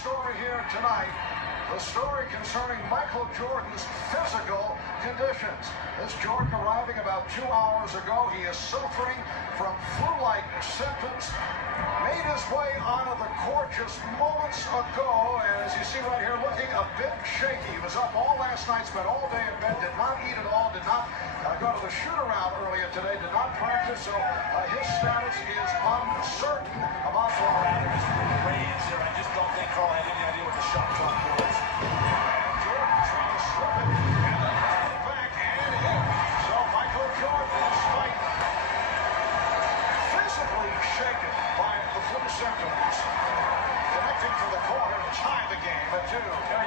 story here tonight. The story concerning Michael Jordan's physical conditions. This Jordan arriving about 2 hours ago. He is suffering from flu-like symptoms. Made his way onto the court just moments ago. And as you see right here, looking a bit shaky. He was up all last night, spent all day in bed, did not eat at all, did not go to the shoot-around earlier today, did not practice. So his status is uncertain about the answer. I just don't think Carl had any idea what the shot clock was. Jordan trying to slip it, and then back and in. So Michael Jordan, despite physically shaken by the flu symptoms, connecting for the corner to tie the game at 2.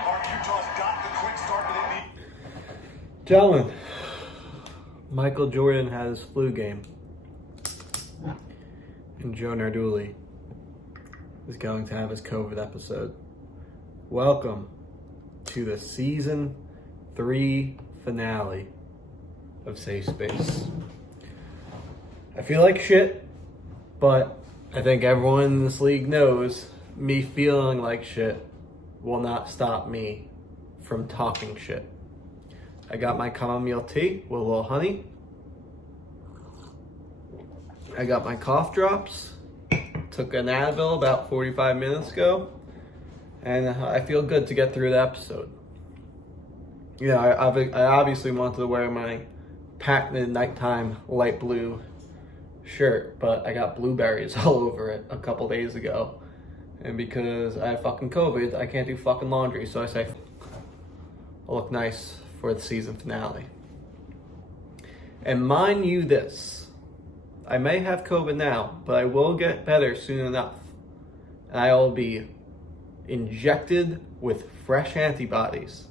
Mark, Utah's got the quick start, but they need. Gentlemen, Michael Jordan had his flu game, and Joe Narduli is going to have his COVID episode. Welcome to the Season 3 finale of Safe Space. I feel like shit, but I think everyone in this league knows me feeling like shit will not stop me from talking shit. I got my chamomile tea with a little honey. I got my cough drops. Took an Advil about 45 minutes ago. And I feel good to get through the episode. You know, I obviously wanted to wear my patented nighttime light blue shirt, but I got blueberries all over it a couple days ago. And because I have fucking COVID, I can't do fucking laundry. So I say, I'll look nice for the season finale. And mind you this, I may have COVID now, but I will get better soon enough. And I will be injected with fresh antibodies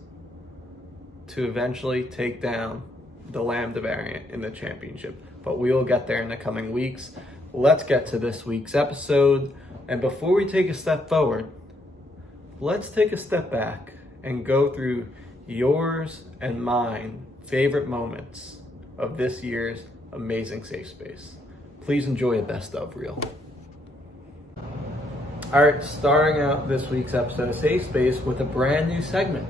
to eventually take down the Lambda variant in the championship. But we will get there in the coming weeks. Let's get to this week's episode. And before we take a step forward, let's take a step back and go through yours and mine favorite moments of this year's amazing Safe Space. Please enjoy a best of reel. All right, starting out this week's episode of Safe Space with a brand new segment.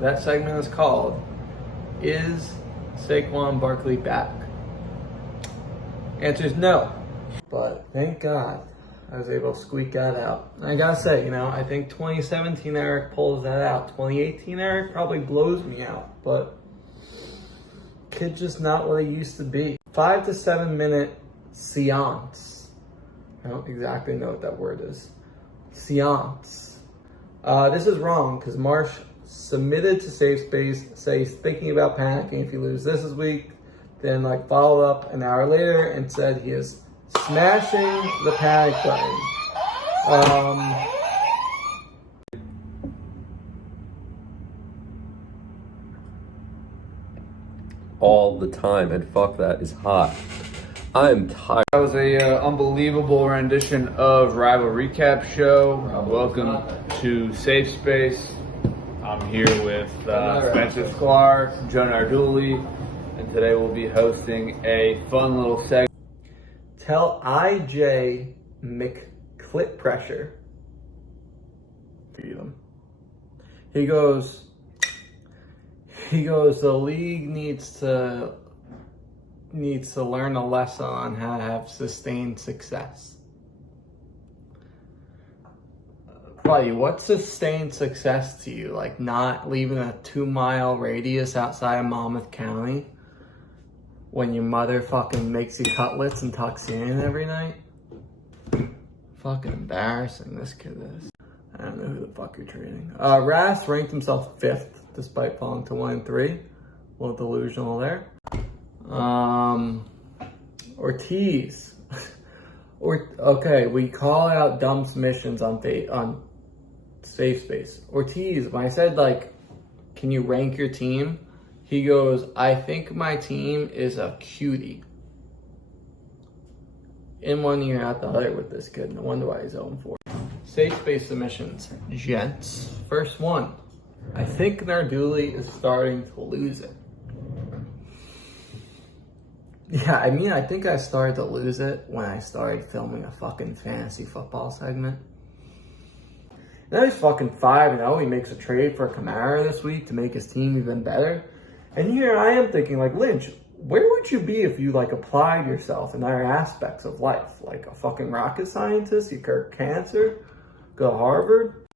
That segment is called, Is Saquon Barkley Back? Answer is no, but thank God I was able to squeak that out. And I gotta say, you know, I think 2017 Eric pulls that out. 2018 Eric probably blows me out, but kid's just not what he used to be. 5 to 7 minute seance. I don't exactly know what that word is. Seance. This is wrong because Marsh submitted to Safe Space, say he's thinking about panicking if he loses this week, then followed up an hour later and said he is smashing the panic button. All the time, and fuck that is hot. I'm tired. That was a unbelievable rendition of Rival Recap Show. Welcome to Safe Space. I'm here with Spencer Sklar, Joe Narduli, and today we'll be hosting a fun little segment. Tell IJ McClip pressure. Feed him. He goes, the league needs to learn a lesson on how to have sustained success. Buddy, what's sustained success to you? Like not leaving a 2-mile radius outside of Monmouth County when your mother fucking makes you cutlets and tucks you in every night? Fucking embarrassing this kid is. I don't know who the fuck you're trading. Ras ranked himself 5th despite falling to 1-3. A little delusional there. Ortiz. Okay, we call out dumb submissions on Safe Space. Ortiz, when I said can you rank your team? He goes, I think my team is a cutie. In one year, out the other with this kid. No wonder why he's 0-4. Safe Space submissions, gents. First one. I think Narduli is starting to lose it. Yeah, I mean, I think I started to lose it when I started filming a fucking fantasy football segment. Now he's fucking 5-0. He makes a trade for Kamara this week to make his team even better. And here I am thinking, like, Lynch, where would you be if you, like, applied yourself in other aspects of life? Like a fucking rocket scientist? You cure cancer? Go to Harvard?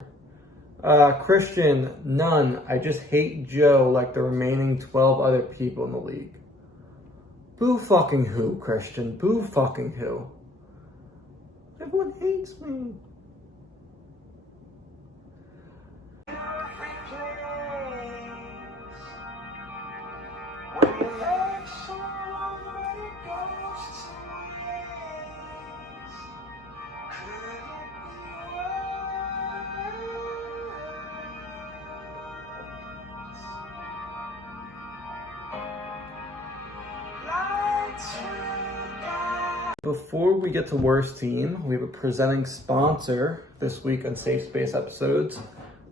Christian, none. I just hate Joe like the remaining 12 other people in the league. Boo fucking who, Christian? Boo fucking who? Everyone hates me. Before we get to worst team, we have a presenting sponsor this week on Safe Space episodes,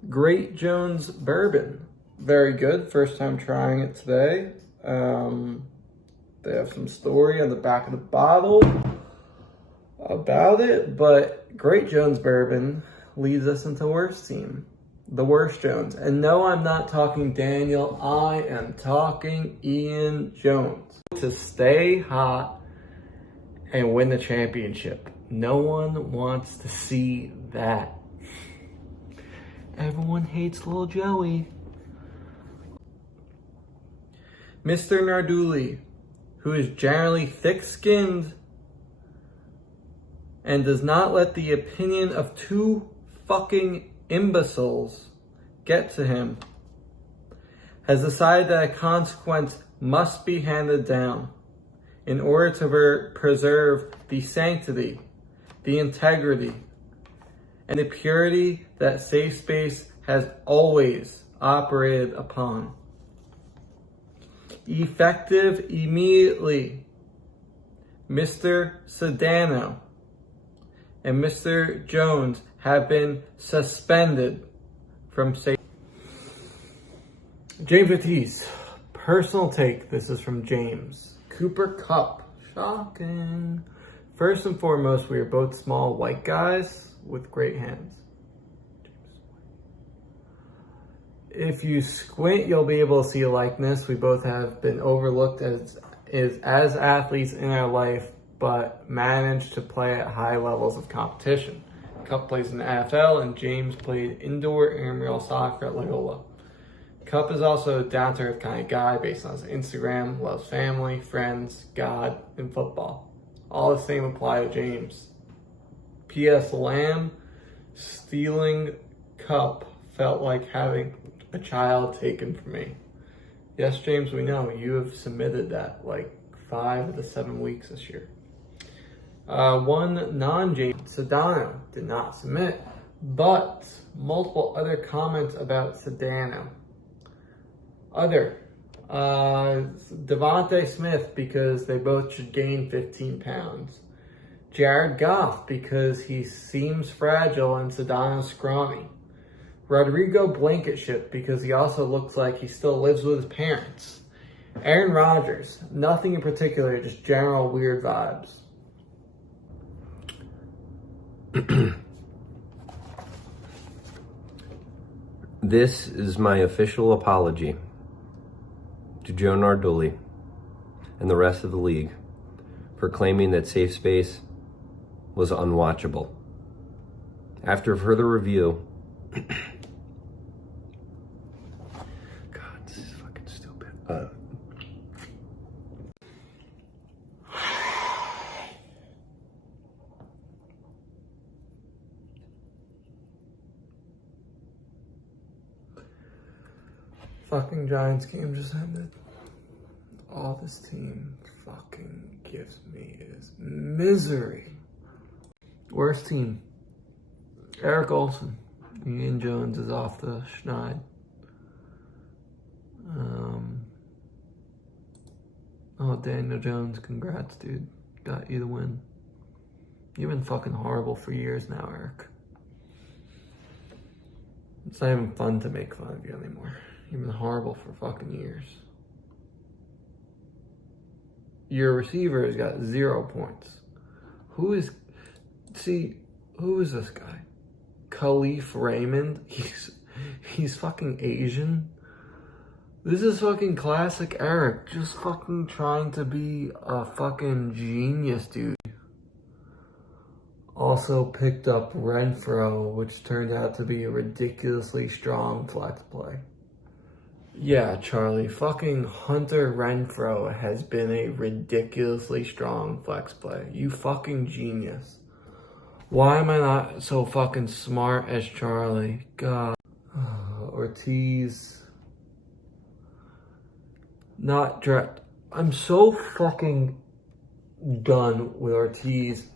Great Jones Bourbon. Very good. First time trying it today. They have some story on the back of the bottle about it, but Great Jones Bourbon leads us into worst team. The worst Jones. And no, I'm not talking Daniel. I am talking Ian Jones. To stay hot and win the championship. No one wants to see that. Everyone hates little Joey. Mr. Narduli, who is generally thick-skinned and does not let the opinion of two fucking imbeciles get to him, has decided that a consequence must be handed down in order to preserve the sanctity, the integrity, and the purity that Safe Space has always operated upon. Effective immediately, Mr. Sedano and Mr. Jones have been suspended from Safe. James Ortiz, personal take. This is from James. Cooper Kupp, shocking. First and foremost, we are both small white guys with great hands. If you squint, you'll be able to see a likeness. We both have been overlooked as athletes in our life, but managed to play at high levels of competition. Kupp plays in the NFL, and James played indoor intramural soccer at Loyola. Kupp is also a down-to-earth kind of guy based on his Instagram, loves family, friends, God, and football. All the same apply to James. P.S. Lamb, stealing Kupp felt like having a child taken from me. Yes, James, we know you have submitted that like 5 of the 7 weeks this year. One non-James, Sedano, did not submit, but multiple other comments about Sedano. Devontae Smith, because they both should gain 15 pounds. Jared Goff, because he seems fragile and Sedano's scrawny. Rodrigo Blankenship, because he also looks like he still lives with his parents. Aaron Rodgers, nothing in particular, just general weird vibes. This is my official apology to Joe Narduli and the rest of the league for claiming that Safe Space was unwatchable. After further review, God, this is fucking stupid. Fucking Giants game just ended. All this team fucking gives me is misery. Worst team. Eric Olsen. Ian Jones is off the schneid. Daniel Jones, congrats, dude. Got you the win. You've been fucking horrible for years now, Eric. It's not even fun to make fun of you anymore. You've been horrible for fucking years. Your receiver has got 0 points. Who is this guy? Khalif Raymond. He's fucking Asian. This is fucking classic Eric. Just fucking trying to be a fucking genius, dude. Also picked up Renfro, which turned out to be a ridiculously strong flex play. Yeah, Charlie, fucking Hunter Renfro has been a ridiculously strong flex play. You fucking genius. Why am I not so fucking smart as Charlie? God. Ortiz. Not draft. I'm so fucking done with Ortiz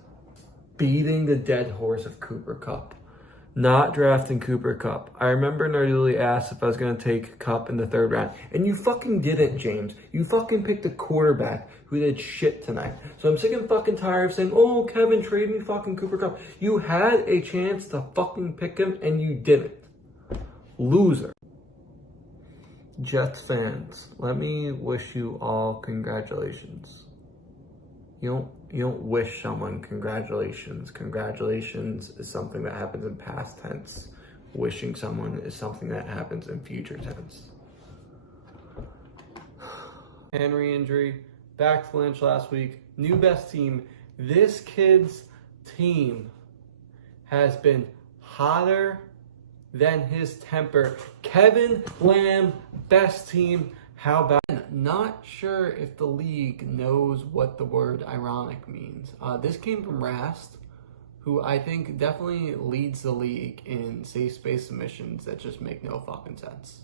beating the dead horse of Cooper Kupp. Not drafting Cooper Kupp. I remember Narduli asked if I was going to take Kupp in the 3rd round. And you fucking didn't, James. You fucking picked a quarterback who did shit tonight. So I'm sick and fucking tired of saying, oh, Kevin, trade me fucking Cooper Kupp. You had a chance to fucking pick him and you didn't. Loser. Jets fans, let me wish you all congratulations. You don't wish someone congratulations. Congratulations is something that happens in past tense. Wishing someone is something that happens in future tense. Henry injury, back to Lynch last week. New best team. This kid's team has been hotter than his temper. Kevin Lamb, best team. How about? Not sure if the league knows what the word ironic means. This came from Rast, who I think definitely leads the league in safe space submissions that just make no fucking sense.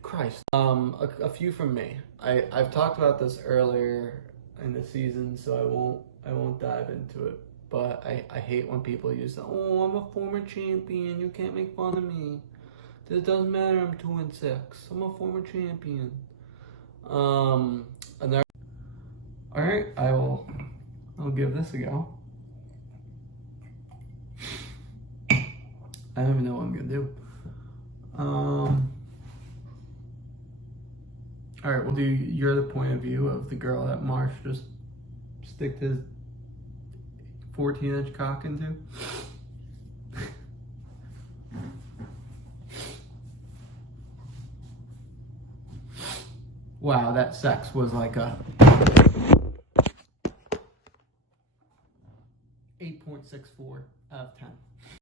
Christ. A few from me. I've talked about this earlier in the season, so I won't dive into it. But I hate when people use the, oh, I'm a former champion, you can't make fun of me. It doesn't matter, I'm 2-6. I'm a former champion. Alright, I'll give this a go. I don't even know what I'm gonna do. Alright, we'll do your point of view of the girl that Marsh just sticked his 14-inch cock into. Wow, that sex was like a 8.64 out of 10.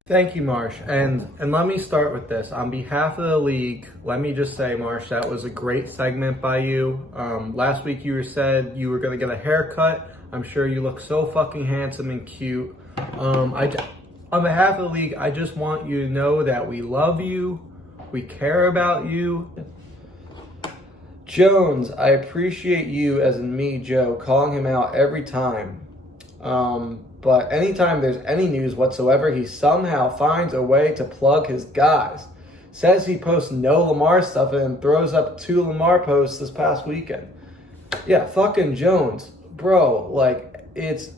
Thank you, Marsh. And let me start with this. On behalf of the league, let me just say, Marsh, that was a great segment by you. Last week you said you were going to get a haircut. I'm sure you look so fucking handsome and cute. On behalf of the league, I just want you to know that we love you. We care about you. Jones, I appreciate you, as in me, Joe, calling him out every time. But anytime there's any news whatsoever, he somehow finds a way to plug his guys. Says he posts no Lamar stuff and throws up 2 Lamar posts this past weekend. Yeah, fucking Jones. Bro, like, it's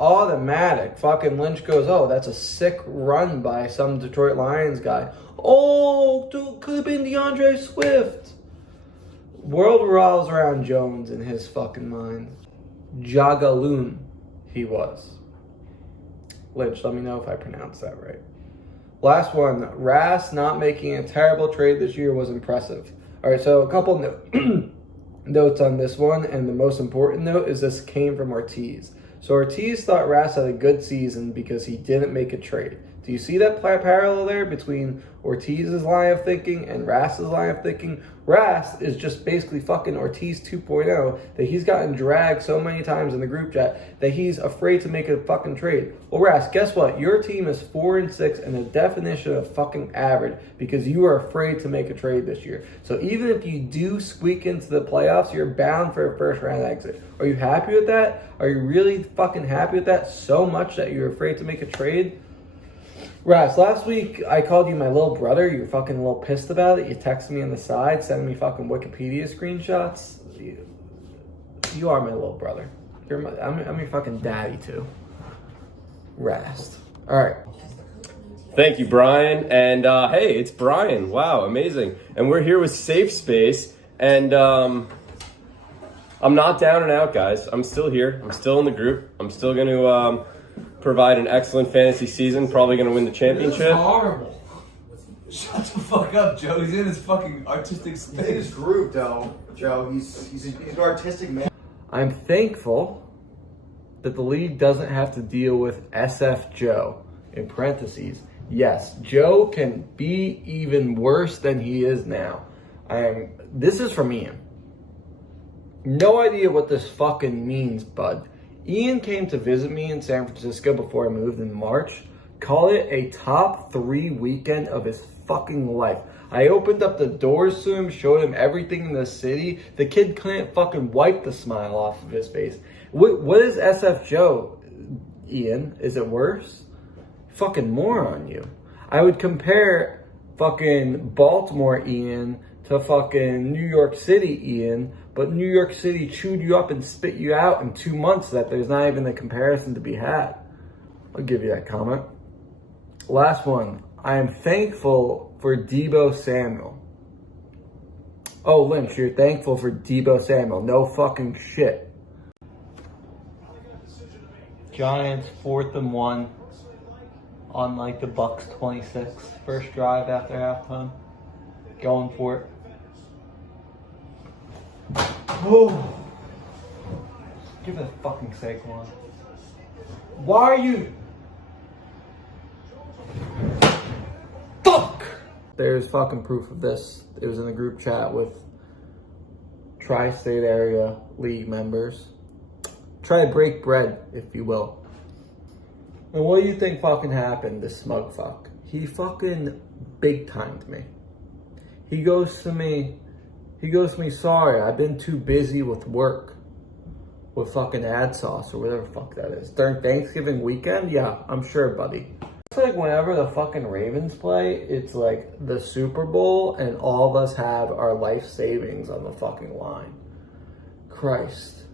automatic. Fucking Lynch goes, oh, that's a sick run by some Detroit Lions guy. Oh, dude, could have been DeAndre Swift. World revolves around Jones in his fucking mind. Jagaloon, he was. Lynch, let me know if I pronounced that right. Last one. Ras not making a terrible trade this year was impressive. All right, so a couple notes on this one, and the most important note is this came from Ortiz. So Ortiz thought Ras had a good season because he didn't make a trade. Do you see that parallel there between Ortiz's line of thinking and Ras's line of thinking? Ras is just basically fucking Ortiz 2.0, that he's gotten dragged so many times in the group chat that he's afraid to make a fucking trade. Well, Ras, guess what? Your team is 4-6 and the definition of fucking average because you are afraid to make a trade this year. So even if you do squeak into the playoffs, you're bound for a first round exit. Are you happy with that? Are you really fucking happy with that so much that you're afraid to make a trade? Ras, last week I called you my little brother. You were fucking a little pissed about it. You texted me on the side, sending me fucking Wikipedia screenshots. You are my little brother. I'm your fucking daddy too. Ras. All right. Thank you, Brian. And hey, it's Brian. Wow, amazing. And we're here with Safe Space. And I'm not down and out, guys. I'm still here. I'm still in the group. I'm still going to provide an excellent fantasy season. Probably going to win the This is championship. horrible. Shut the fuck up, Joe. He's in his fucking artistic His space. group, though, Joe. He's an artistic man. I'm thankful that the league doesn't have to deal with SF Joe, in parentheses. Yes, Joe can be even worse than he is now. This is from Ian. No idea what this fucking means, bud. Ian came to visit me in San Francisco before I moved in March. Called it a top 3 weekend of his fucking life. I opened up the doors to him, showed him everything in the city. The kid couldn't fucking wipe the smile off of his face. What is SF Joe, Ian? Is it worse? Fucking moron, you. I would compare fucking Baltimore Ian to fucking New York City Ian, but New York City chewed you up and spit you out in 2 months that there's not even a comparison to be had. I'll give you that comment. Last one. I am thankful for Deebo Samuel. Oh, Lynch, you're thankful for Deebo Samuel. No fucking shit. Giants 4th and 1 on like the Bucks 26. First drive after halftime. Going for it. Oh. Give it a fucking Saquon. Why are you? Fuck! There's fucking proof of this. It was in a group chat with tri-state area league members. Try to break bread, if you will. And what do you think fucking happened, this smug fuck? He fucking big-timed me. He goes to me, sorry, I've been too busy with work. With fucking ad sauce or whatever the fuck that is. During Thanksgiving weekend? Yeah, I'm sure, buddy. It's like whenever the fucking Ravens play, it's like the Super Bowl and all of us have our life savings on the fucking line. Christ.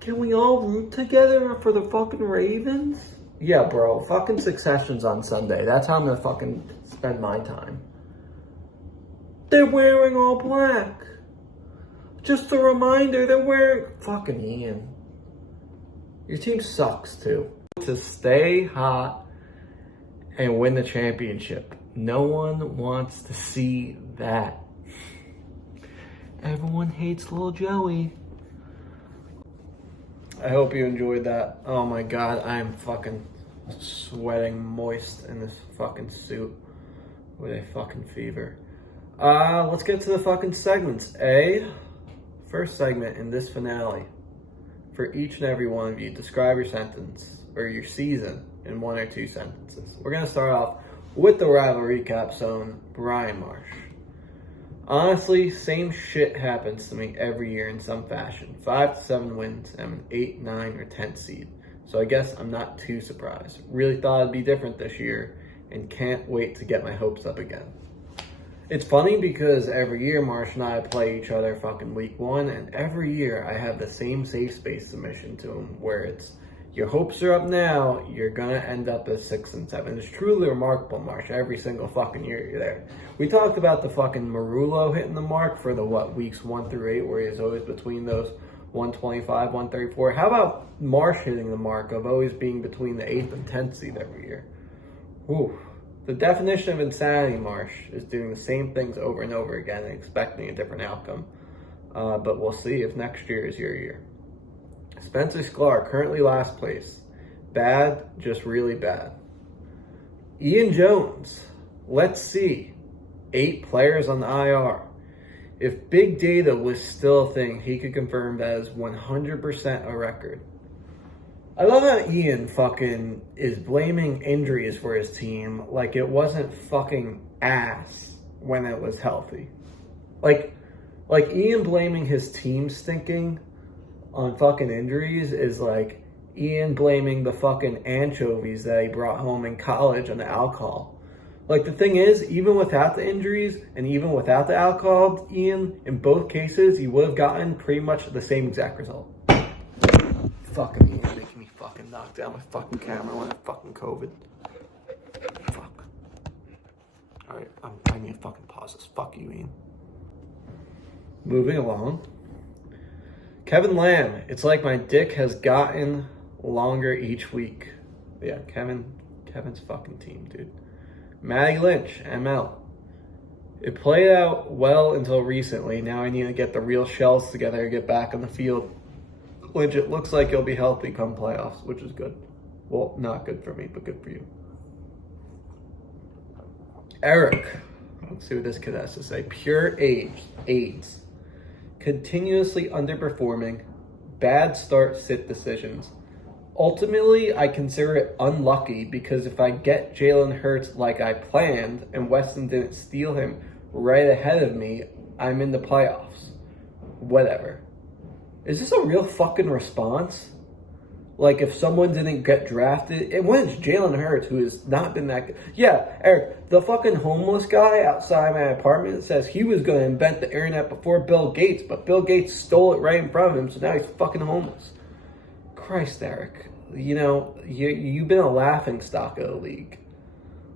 Can we all root together for the fucking Ravens? Yeah, bro. Fucking Succession's on Sunday. That's how I'm gonna fucking spend my time. They're wearing all black. Just a reminder, they're wearing... Fucking Ian. Your team sucks, too. To stay hot and win the championship. No one wants to see that. Everyone hates little Joey. I hope you enjoyed that. Oh my god, I'm fucking sweating moist in this fucking suit with a fucking fever. Let's get to the fucking segments. First segment in this finale. For each and every one of you, describe your sentence or your season in 1 or 2 sentences. We're going to start off with the rivalry recap zone, Brian Marsh. Honestly, same shit happens to me every year in some fashion. 5 to 7 wins, I'm an 8, 9, or 10 seed. So I guess I'm not too surprised. Really thought it'd be different this year and can't wait to get my hopes up again. It's funny because every year Marsh and I play each other fucking week 1, and every year I have the same safe space submission to him where it's your hopes are up now, you're gonna end up as 6 and 7. It's truly remarkable, Marsh, every single fucking year you're there. We talked about the fucking Marullo hitting the mark for the weeks 1 through 8 where he's always between those 125, 134. How about Marsh hitting the mark of always being between the 8th and 10th seed every year? Ooh. The definition of insanity, Marsh, is doing the same things over and over again and expecting a different outcome. But we'll see if next year is your year. Spencer Sklar, currently last place. Bad, just really bad. Ian Jones, let's see. 8 players on the IR. If big data was still a thing, he could confirm that is 100% a record. I love how Ian fucking is blaming injuries for his team like it wasn't fucking ass when it was healthy. Like Ian blaming his team stinking on fucking injuries is like Ian blaming the fucking anchovies that he brought home in college on the alcohol. Like, the thing is, even without the injuries and even without the alcohol, Ian, in both cases, he would have gotten pretty much the same exact result. Fucking Ian making me fucking knock down my fucking camera when I fucking COVID. Fuck. Alright, I need to fucking pause this. Fuck you, Ian. Moving along. Kevin Lamb, it's like my dick has gotten longer each week. Yeah, Kevin's fucking team, dude. Matty Lynch, ML. It played out well until recently. Now I need to get the real shells together to get back on the field. Lynch, it looks like you'll be healthy come playoffs, which is good. Well, not good for me, but good for you. Eric. Let's see what this kid has to say. Pure AIDS. Continuously underperforming. Bad start-sit decisions. Ultimately, I consider it unlucky because if I get Jalen Hurts like I planned and Weston didn't steal him right ahead of me, I'm in the playoffs. Whatever. Is this a real fucking response? Like, if someone didn't get drafted, and when it's Jalen Hurts, who has not been that good. Yeah, Eric, the fucking homeless guy outside my apartment says he was going to invent the internet before Bill Gates, but Bill Gates stole it right in front of him, so now he's fucking homeless. Christ, Eric. You know, you've been a laughing stock of the league.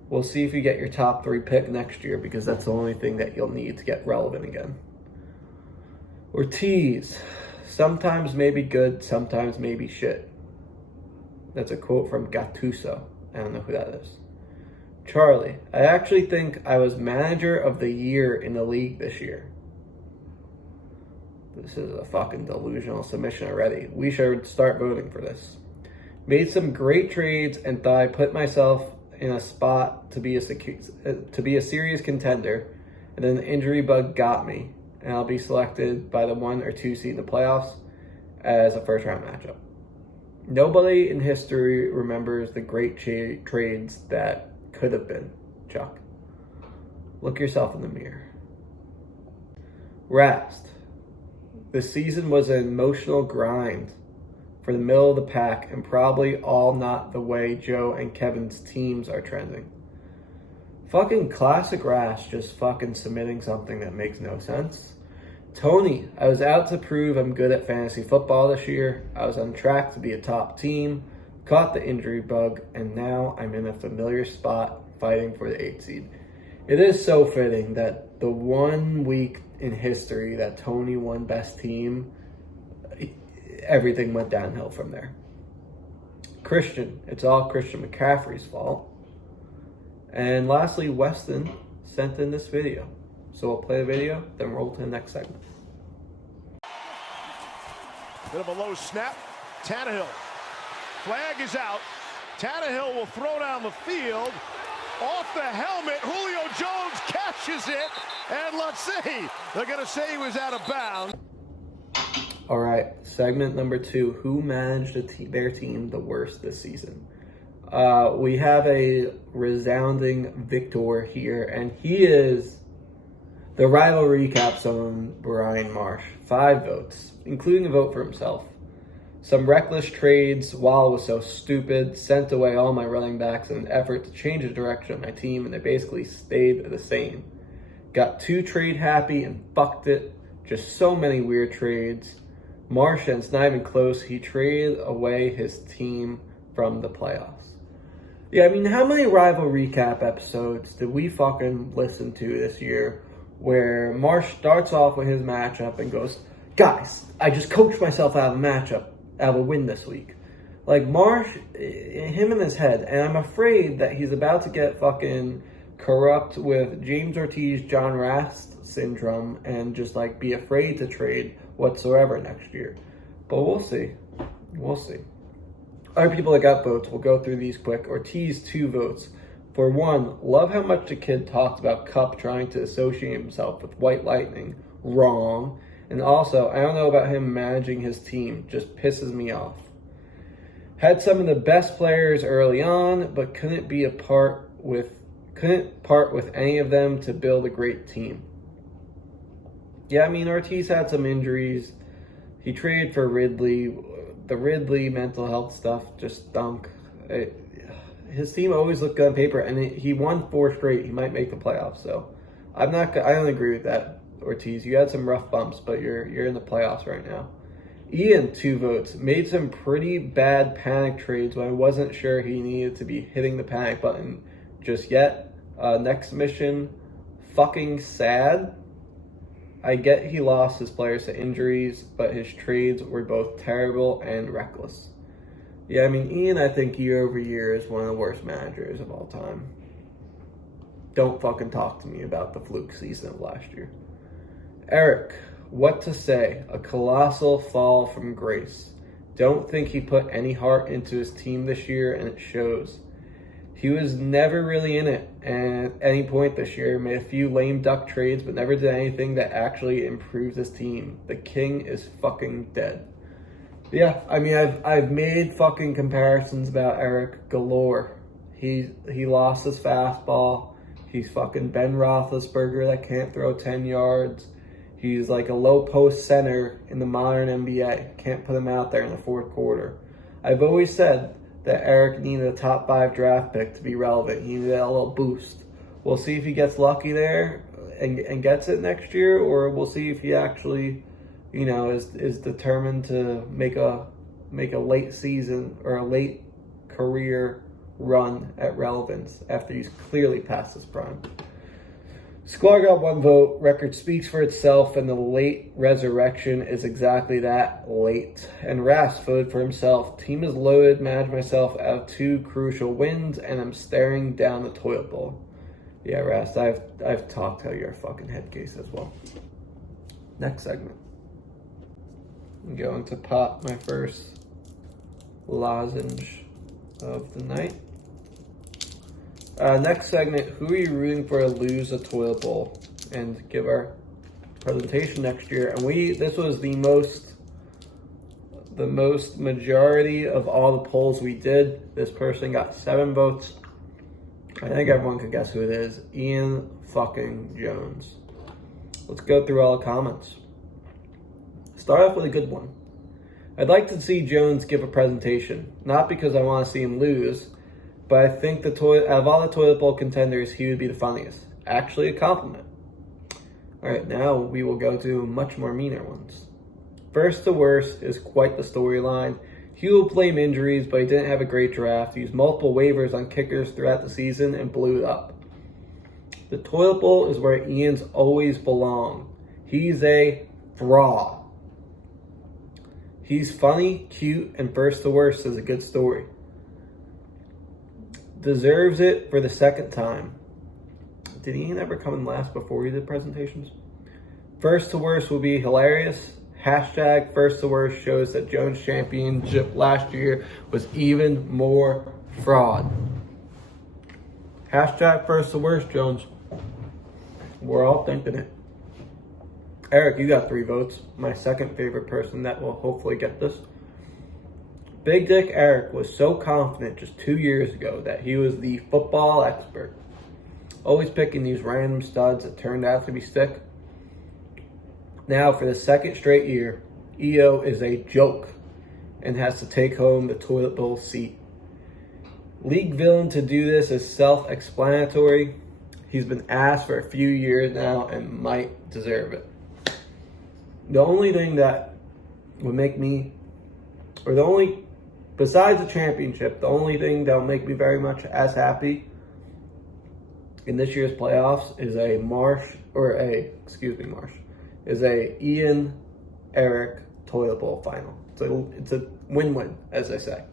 We'll see if you get your top 3 pick next year, because that's the only thing that you'll need to get relevant again. Ortiz. Sometimes maybe good, sometimes maybe shit. That's a quote from Gattuso. I don't know who that is. Charlie, I actually think I was manager of the year in the league this year. This is a fucking delusional submission already. We should start voting for this. Made some great trades and thought I put myself in a spot to be a serious contender, and then the injury bug got me, and I'll be selected by the 1 or 2 seed in the playoffs as a first-round matchup. Nobody in history remembers the great trades that could have been, Chuck. Look yourself in the mirror. Rast. The season was an emotional grind for the middle of the pack and probably all not the way Joe and Kevin's teams are trending. Fucking classic Rast just fucking submitting something that makes no sense. Tony, I was out to prove I'm good at fantasy football this year. I was on track to be a top team, caught the injury bug, and now I'm in a familiar spot fighting for the 8th seed. It is so fitting that the 1 week in history that Tony won best team, everything went downhill from there. Christian, it's all Christian McCaffrey's fault. And lastly, Weston sent in this video. So we'll play the video, then roll to the next segment. Bit of a low snap. Tannehill. Flag is out. Tannehill will throw down the field. Off the helmet, Julio Jones catches it. And let's see. They're going to say he was out of bounds. All right, segment number 2. Who managed their team the worst this season? We have a resounding victor here, and he is the rival recap zone, Brian Marsh. 5 votes, including a vote for himself. Some reckless trades, Wall was so stupid, sent away all my running backs in an effort to change the direction of my team, and they basically stayed the same. Got too trade happy and fucked it. Just so many weird trades. Marsh, and it's not even close, he traded away his team from the playoffs. Yeah, I mean, how many rival recap episodes did we fucking listen to this year where Marsh starts off with his matchup and goes, guys, I just coached myself out of a matchup, out of a win this week. Like, Marsh, him in his head, and I'm afraid that he's about to get fucking corrupt with James Ortiz, John Rast syndrome, and just, like, be afraid to trade whatsoever next year. But we'll see. We'll see. Other people that got votes, we'll go through these quick. Ortiz, 2 votes. For 1, love how much the kid talked about Kupp trying to associate himself with White Lightning. Wrong. And also, I don't know about him managing his team. Just pisses me off. Had some of the best players early on, but couldn't part with any of them to build a great team. Yeah, I mean, Ortiz had some injuries. He traded for Ridley. The Ridley mental health stuff just stunk. His team always looked good on paper, and he won 4 straight. He might make the playoffs. So I don't agree with that, Ortiz. You had some rough bumps, but you're in the playoffs right now. Ian, 2 votes. Made some pretty bad panic trades when I wasn't sure he needed to be hitting the panic button just yet. Next mission, fucking sad. I get he lost his players to injuries, but his trades were both terrible and reckless. Yeah, I mean, Ian, I think year over year is one of the worst managers of all time. Don't fucking talk to me about the fluke season of last year. Eric, what to say? A colossal fall from grace. Don't think he put any heart into his team this year, and it shows. He was never really in it at any point this year. Made a few lame duck trades, but never did anything that actually improved his team. The king is fucking dead. Yeah, I mean, I've made fucking comparisons about Eric galore. He lost his fastball. He's fucking Ben Roethlisberger that can't throw 10 yards. He's like a low post center in the modern NBA. Can't put him out there in the fourth quarter. I've always said that Eric needed a top 5 draft pick to be relevant. He needed a little boost. We'll see if he gets lucky there and gets it next year, or we'll see if he actually, you know, is determined to make a late season or a late career run at relevance after he's clearly past his prime. Sklar got 1 vote. Record speaks for itself, and the late resurrection is exactly that, late. And Rast voted for himself. Team is loaded. Manage myself out of 2 crucial wins, and I'm staring down the toilet bowl. Yeah, Rast, I've talked how you're a fucking head case as well. Next segment. I'm going to pop my first lozenge of the night. Next segment, who are you rooting for to lose a toilet bowl and give our presentation next year? And this was the most majority of all the polls we did. This person got 7 votes. I think everyone could guess who it is. Ian fucking Jones. Let's go through all the comments. Start off with a good one. I'd like to see Jones give a presentation, not because I want to see him lose, but I think out of all the toilet bowl contenders, he would be the funniest. Actually, a compliment. All right, now we will go to much more meaner ones. First to worst is quite the storyline. He will blame injuries, but he didn't have a great draft. He used multiple waivers on kickers throughout the season and blew it up. The toilet bowl is where Ian's always belong. He's a fraud. He's funny, cute, and first to worst is a good story. Deserves it for the second time. Did Ian ever come in last before he did presentations? First to worst will be hilarious. Hashtag first to worst shows that Jones' championship last year was even more fraud. Hashtag first to worst, Jones. We're all thinking it. Eric, you got 3 votes. My second favorite person that will hopefully get this. Big Dick Eric was so confident just 2 years ago that he was the football expert. Always picking these random studs that turned out to be stick. Now, for the second straight year, EO is a joke and has to take home the toilet bowl seat. League villain to do this is self-explanatory. He's been asked for a few years now and might deserve it. The only thing that would make me, besides the championship, the only thing that will make me very much as happy in this year's playoffs is is a Ian Eric toilet bowl final. It's a win-win, as they say.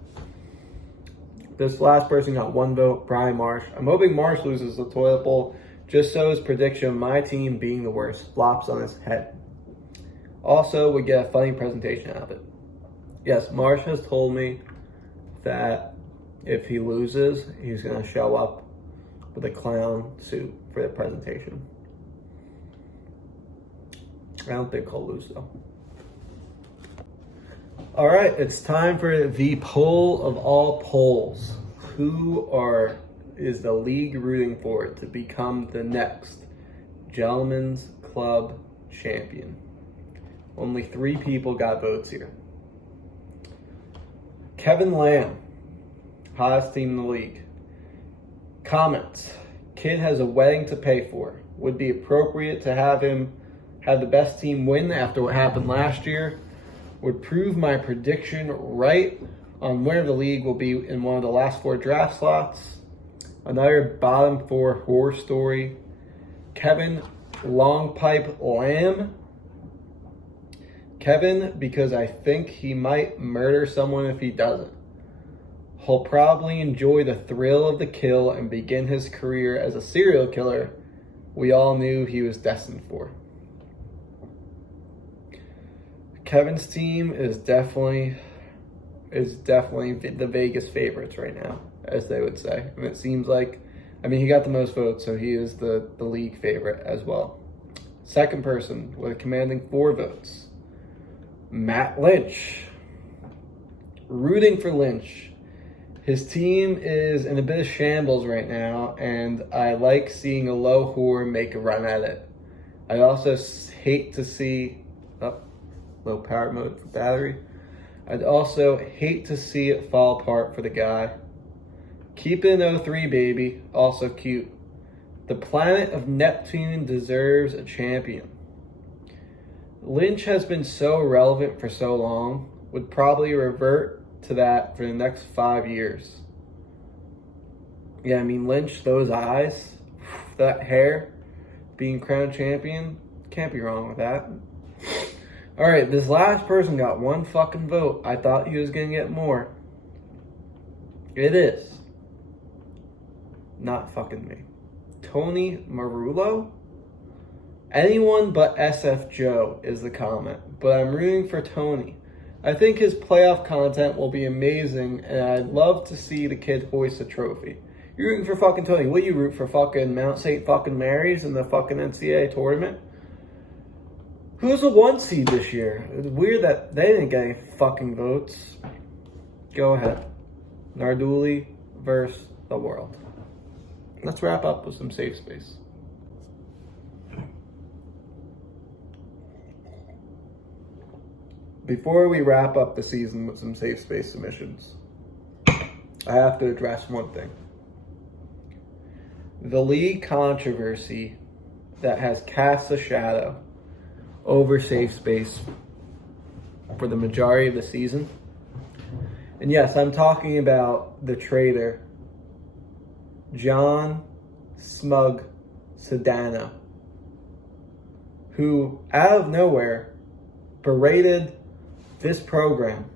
This last person got 1 vote, Brian Marsh. I'm hoping Marsh loses the toilet bowl just so his prediction of my team being the worst flops on his head. Also, we get a funny presentation out of it. Yes, Marsh has told me that if he loses, he's going to show up with a clown suit for the presentation. I don't think he'll lose, though. All right, it's time for the poll of all polls. Who is the league rooting for to become the next Gentlemen's Club champion? Only 3 people got votes here. Kevin Lamb, hottest team in the league. Comments. Kid has a wedding to pay for. Would be appropriate to have him have the best team win after what happened last year. Would prove my prediction right on where the league will be in one of the last 4 draft slots. Another bottom 4 horror story. Kevin Long Pipe Lamb. Kevin, because I think he might murder someone if he doesn't. He'll probably enjoy the thrill of the kill and begin his career as a serial killer we all knew he was destined for. Kevin's team is definitely the Vegas favorites right now, as they would say. And it seems like, he got the most votes, so he is the league favorite as well. Second person with a commanding 4 votes, Matt Lynch. Rooting for Lynch. His team is in a bit of shambles right now, and I like seeing a low whore make a run at it. I also hate to see... low power mode for battery. I'd also hate to see it fall apart for the guy. Keep it in 03, baby. Also cute. The planet of Neptune deserves a champion. Lynch has been so relevant for so long, would probably revert to that for the next 5 years. Yeah, Lynch, those eyes, that hair, being crowned champion, can't be wrong with that. All right, this last person got 1 fucking vote. I thought he was going to get more. It is not fucking me. Tony Marullo? Anyone but SF Joe is the comment, but I'm rooting for Tony. I think his playoff content will be amazing, and I'd love to see the kid hoist a trophy. You're rooting for fucking Tony. Will you root for fucking Mount St. fucking Mary's in the fucking NCAA tournament? Who's the 1 seed this year? It's weird that they didn't get any fucking votes. Go ahead. Narduli versus the world. Let's wrap up with some safe space. Before we wrap up the season with some safe space submissions, I have to address one thing. The league controversy that has cast a shadow over safe space for the majority of the season. And yes, I'm talking about the traitor, John Smug Sedano, who out of nowhere berated this program,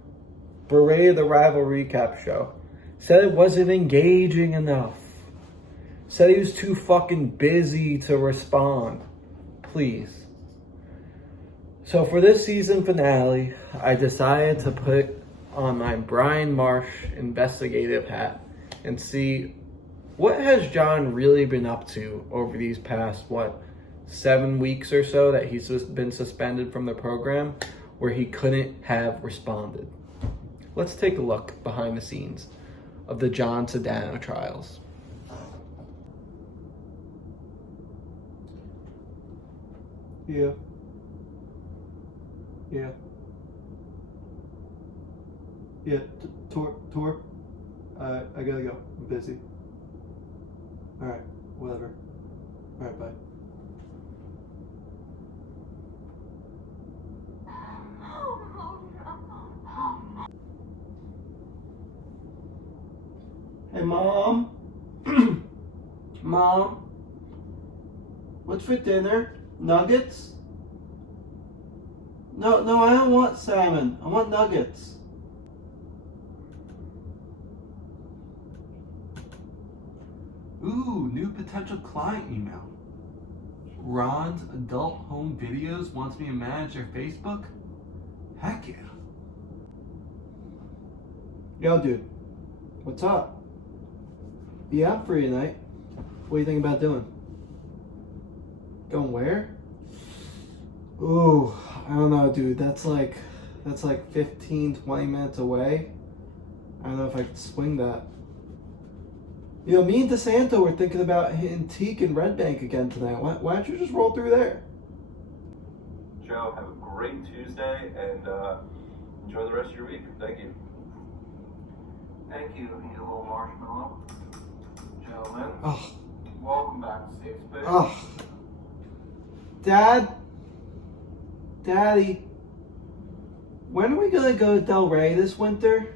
berated the Rival Recap Show, said it wasn't engaging enough, said he was too fucking busy to respond. Please. So for this season finale, I decided to put on my Brian Marsh investigative hat and see what has John really been up to over these past, 7 weeks or so that he's been suspended from the program, where he couldn't have responded. Let's take a look behind the scenes of the John Sedano trials. Yeah. Tour. I gotta go. I'm busy. All right, whatever. All right, bye. Hey, Mom. Mom. What's for dinner? Nuggets? No, I don't want salmon. I want nuggets. Ooh, new potential client email. Ron's Adult Home Videos wants me to manage their Facebook? Heck yeah. Yo, dude. What's up? Yeah, I'm free tonight. What do you think about doing? Going where? Ooh, I don't know, dude. That's like 15, 20 minutes away. I don't know if I could swing that. Me and DeSanto were thinking about hitting Teak and Red Bank again tonight. Why don't you just roll through there? Joe, have a great Tuesday and enjoy the rest of your week. Thank you. Thank you. Eat a little marshmallow. Gentlemen, Oh. welcome back to Safe Space. Oh. Daddy, when are we gonna go to Del Rey this winter?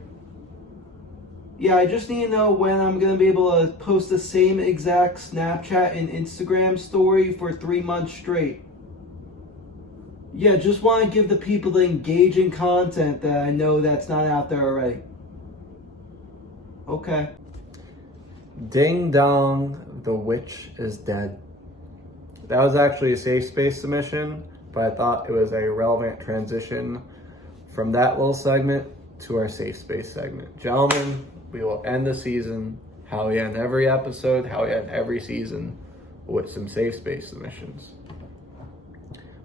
Yeah, I just need to know when I'm gonna be able to post the same exact Snapchat and Instagram story for 3 months straight. Yeah, just want to give the people the engaging content that I know that's not out there already. Okay. Ding dong, the witch is dead. That was actually a Safe Space submission, but I thought it was a relevant transition from that little segment to our Safe Space segment. Gentlemen, we will end the season how we end every episode, how we end every season, with some Safe Space submissions.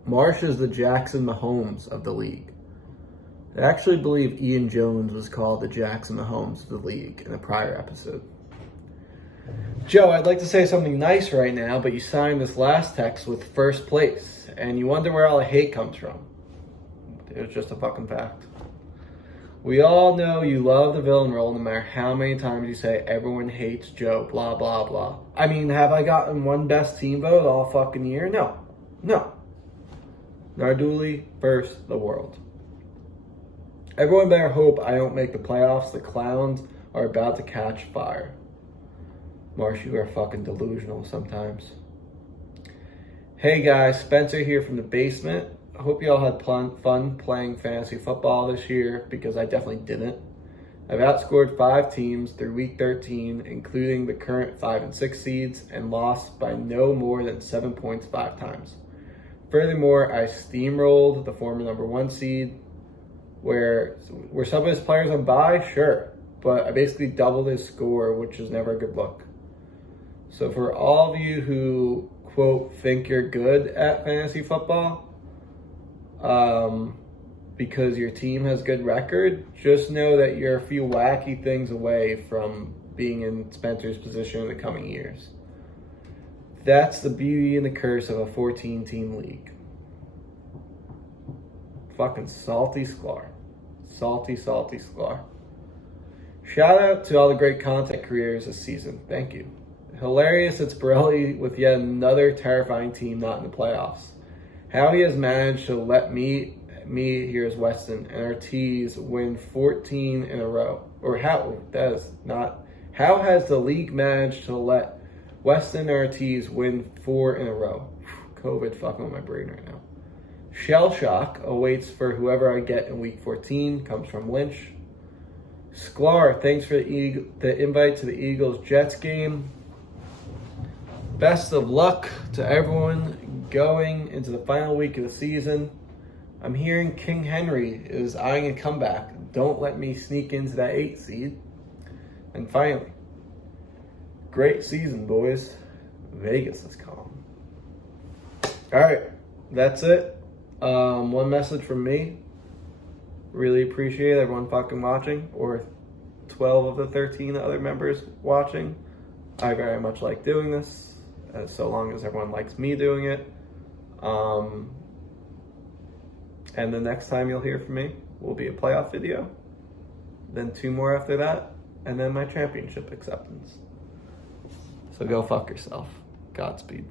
Marsh is the Jackson Mahomes of the league. I actually believe Ian Jones was called the Jackson Mahomes of the league in a prior episode. Joe, I'd like to say something nice right now, but you signed this last text with first place, and you wonder where all the hate comes from. It was just a fucking fact. We all know you love the villain role no matter how many times you say everyone hates Joe, blah, blah, blah. I mean, have I gotten one best team vote all fucking year? No. Narduli versus the world. Everyone better hope I don't make the playoffs. The clowns are about to catch fire. Marsh, you are fucking delusional sometimes. Hey guys, Spencer here from the basement. I hope you all had fun playing fantasy football this year, because I definitely didn't. I've outscored 5 teams through week 13, including the current 5 and 6 seeds, and lost by no more than 7 points 5 times. Furthermore, I steamrolled the former number 1 seed. Were some of his players on bye? Sure. But I basically doubled his score, which is never a good look. So for all of you who, quote, think you're good at fantasy football, because your team has good record, just know that you're a few wacky things away from being in Spencer's position in the coming years. That's the beauty and the curse of a 14-team league. Fucking salty Sklar. Salty Sklar. Shout out to all the great content creators this season. Thank you. Hilarious it's Borelli with yet another terrifying team not in the playoffs. How he has managed to let me here's Weston and Ortiz win 14 in a row. Or how has the league managed to let Weston and Ortiz win 4 in a row? COVID fucking with my brain right now. Shell shock awaits for whoever I get in week 14, comes from Lynch. Sklar, thanks for the invite to the Eagles-Jets game. Best of luck to everyone going into the final week of the season. I'm hearing King Henry is eyeing a comeback. Don't let me sneak into that 8 seed. And finally, great season, boys. Vegas is calm. All right, that's it. One message from me. Really appreciate everyone fucking watching, or 12 of the 13 other members watching. I very much like doing this, so long as everyone likes me doing it. And the next time you'll hear from me will be a playoff video, then 2 more after that, and then my championship acceptance. So go fuck yourself. Godspeed.